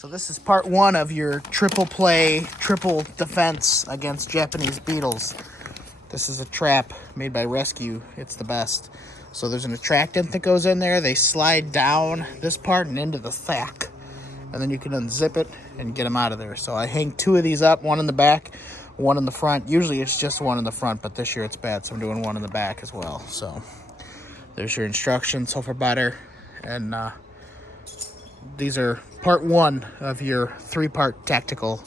So this is part one of your triple play, triple defense against Japanese beetles. This is a trap made by Rescue. It's the best. So there's an attractant that goes in there. They slide down this part and into the sack. And then you can unzip it and get them out of there. So I hang two of these up, one in the back, one in the front. Usually it's just one in the front, but this year it's bad, so I'm doing one in the back as well. So there's your instructions, hope for better. And these are part one of your three-part tactical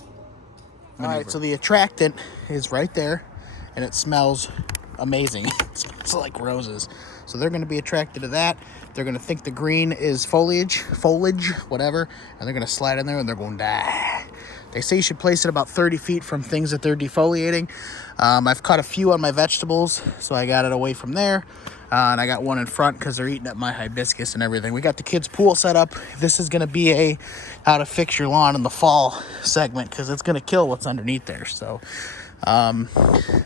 maneuver. All right, so the attractant is right there, and it smells amazing. It's like roses. So they're going to be attracted to that. They're going to think the green is foliage, whatever, and they're going to slide in there and they're going to die. They say you should place it about 30 feet from things that they're defoliating. I've caught a few on my vegetables, so I got it away from there. And I got one in front because they're eating up my hibiscus and everything. We got the kids' pool set up. This is going to be a how to fix your lawn in the fall segment because it's going to kill what's underneath there. So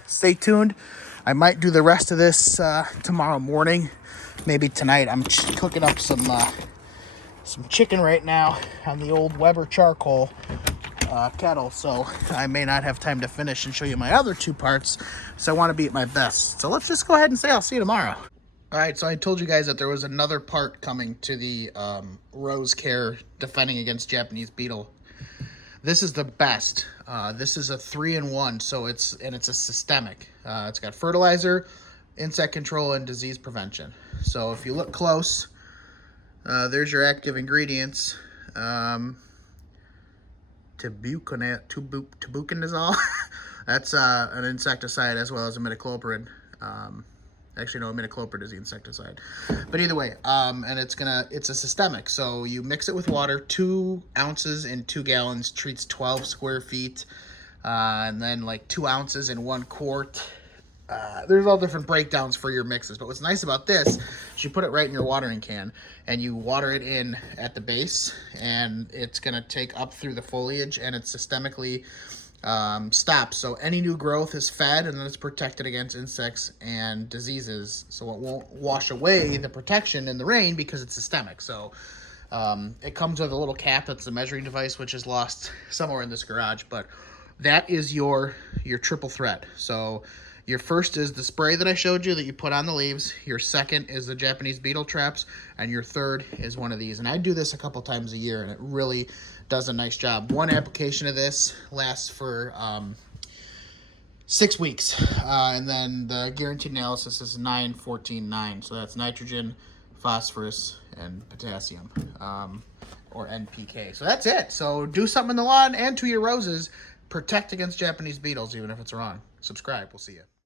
stay tuned. I might do the rest of this tomorrow morning, maybe tonight. I'm cooking up some chicken right now on the old Weber charcoal kettle, so I may not have time to finish and show you my other two parts, so I want to be at my best. So let's just go ahead and say I'll see you tomorrow. All right, so I told you guys that there was another part coming to the Rose Care defending against Japanese beetle. This is the best. This is a 3-in-1, so it's a systemic. It's got fertilizer, insect control, and disease prevention. So if you look close, there's your active ingredients. Tebuconazole. That's an insecticide as well as imidacloprid. Actually, no, imidacloprid is the insecticide. But either way, and it's a systemic. So you mix it with water, 2 ounces in 2 gallons, treats 12 square feet, and then like 2 ounces in 1 quart. There's all different breakdowns for your mixes. But what's nice about this is you put it right in your watering can and you water it in at the base, and it's going to take up through the foliage, and it's systemically stops. So any new growth is fed, and then it's protected against insects and diseases. So it won't wash away the protection in the rain because it's systemic. So it comes with a little cap that's the measuring device, which is lost somewhere in this garage. But that is your triple threat. So your first is the spray that I showed you that you put on the leaves. Your second is the Japanese beetle traps. And your third is one of these. And I do this a couple times a year, and it really does a nice job. One application of this lasts for 6 weeks. And then the guaranteed analysis is 9-14-9. So that's nitrogen, phosphorus, and potassium, or NPK. So that's it. So do something in the lawn and to your roses. Protect against Japanese beetles, even if it's wrong. Subscribe. We'll see you.